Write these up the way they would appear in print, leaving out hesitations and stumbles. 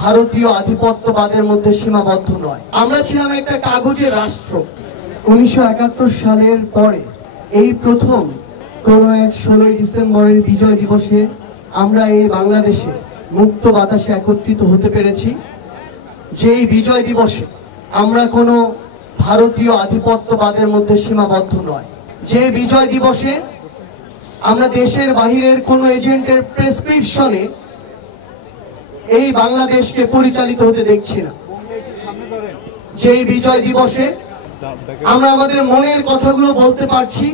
ভারতীয় আধিপত্যবাদের মধ্যে সীমাবদ্ধ নয়। আমরা ছিলাম একটা কাগজের রাষ্ট্র। 1971 সালের পরে এই প্রথম কোন এক 16ই ডিসেম্বরের বিজয় দিবসে আমরা এই বাংলাদেশে মুক্ত বাতাসে একত্রিত হতে পেরেছি। যেই বিজয় দিবসে আমরা কোনো ভারতীয় আধিপত্যবাদের মধ্যে সীমাবদ্ধ নয়। যে বিজয় দিবসে আমরা দেশের বাহিরের কোনো এজেন্টের প্রেসক্রিপশনে এই বাংলাদেশকে পরিচালিত হতে দেখছি না। যেই বিজয় দিবসে আমরা আমাদের মনের কথাগুলো বলতে পারছি,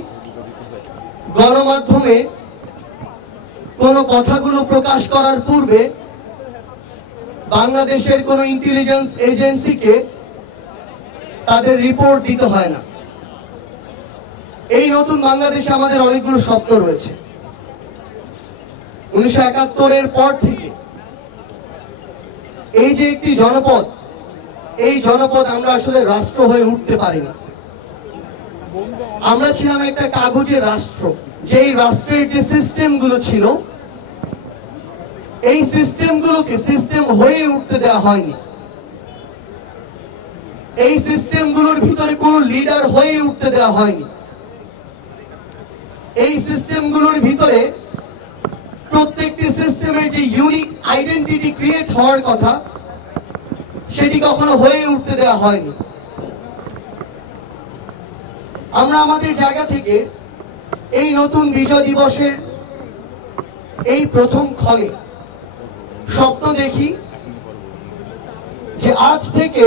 গণমাধ্যমে কোনো কথাগুলো প্রকাশ করার পূর্বে বাংলাদেশের কোনো ইন্টেলিজেন্স এজেন্সিকে তাদের রিপোর্ট দিতে হয় না। এই নতুন বাংলাদেশে আমাদের অনেকগুলো স্বপ্ন রয়েছে। 1971-এর পর থেকে এই যে একটি জনপদ, এই জনপদ আমরা আসলে রাষ্ট্র হয়ে উঠতে পারি না। আমরা ছিলাম একটা কাগজের রাষ্ট্র। যেই রাষ্ট্রের যে সিস্টেমগুলো ছিল, এই সিস্টেমগুলোকে সিস্টেম হয়ে উঠতে দেওয়া হয়নি। এই সিস্টেমগুলোর ভিতরে কোনো লিডার হয়ে উঠতে দেওয়া হয়নি। এই সিস্টেমগুলোর ভিতরে প্রত্যেকটি সিস্টেমের যে ইউনিক আইডেন্টিটি ক্রিয়েট হওয়ার কথা, সেটি কখনো হয়ে উঠতে দেওয়া হয়নি। আমরা আমাদের জায়গা থেকে এই নতুন বিজয় দিবসের এই প্রথম ক্ষণে স্বপ্ন দেখি যে আজ থেকে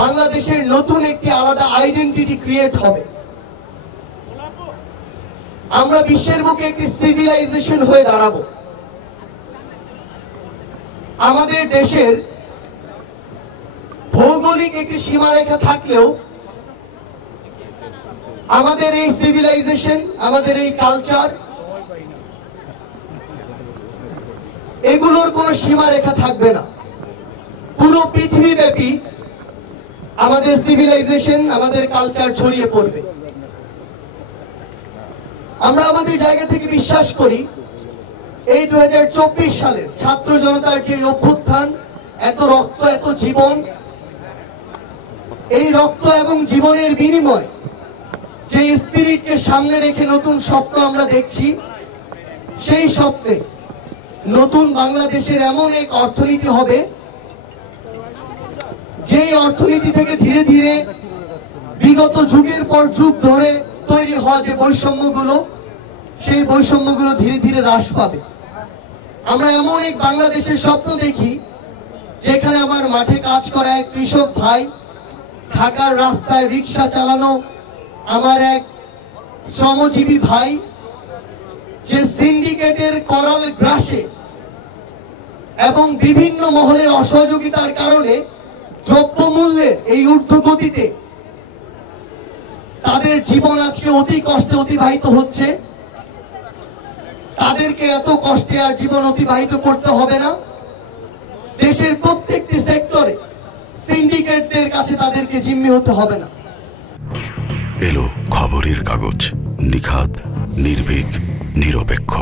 বাংলাদেশের নতুন একটি আলাদা আইডেন্টিটি ক্রিয়েট হবে। আমরা বিশ্বের বুকে একটি সিভিলাইজেশন হয়ে দাঁড়াবো। আমাদের দেশের ভৌগোলিক একটি সীমারেখা থাকলেও আমাদের এই সিভিলাইজেশন, আমাদের এই কালচার, এগুলোর কোনো সীমারেখা থাকবে না। পুরো পৃথিবীব্যাপী আমাদের সিভিলাইজেশন, আমাদের কালচার ছড়িয়ে পড়বে। আমরা আমাদের জায়গা থেকে বিশ্বাস করি এই 2024 সালের ছাত্র জনতার যে অভ্যুত্থান, এত রক্ত, এত জীবন, এই রক্ত এবং জীবনের বিনিময় যে স্পিরিটকে সামনে রেখে নতুন স্বপ্ন আমরা দেখছি, সেই স্বপ্নে নতুন বাংলাদেশের এমন এক অর্থনীতি হবে, যেই অর্থনীতি থেকে ধীরে ধীরে বিগত যুগের পর যুগ ধরে তৈরি হওয়া যে বৈষম্যগুলো, সেই বৈষম্যগুলো ধীরে ধীরে হ্রাস পাবে। আমরা এমন এক বাংলাদেশের স্বপ্ন দেখি যেখানে আমার মাঠে কাজ করা এক কৃষক ভাই, ঢাকার রাস্তায় রিক্সা চালানো আমার এক শ্রমজীবী ভাই, যে সিন্ডিকেটের করাল গ্রাসে এবং বিভিন্ন মহলের অসহযোগিতার কারণে দ্রব্যমূল্যের এই ঊর্ধ্বগতিতে তাদের জীবন আজকে অতি কষ্টে অতিবাহিত হচ্ছে। তাদেরকে এত কষ্টে আর জীবন অতিবাহিত করতে হবে না। দেশের প্রত্যেকটি সেক্টরে সিন্ডিকেটদের কাছে তাদেরকে জিম্মি হতে হবে না। এলো খবরের কাগজ, নিখাত, নির্ভীক, নিরপেক্ষ।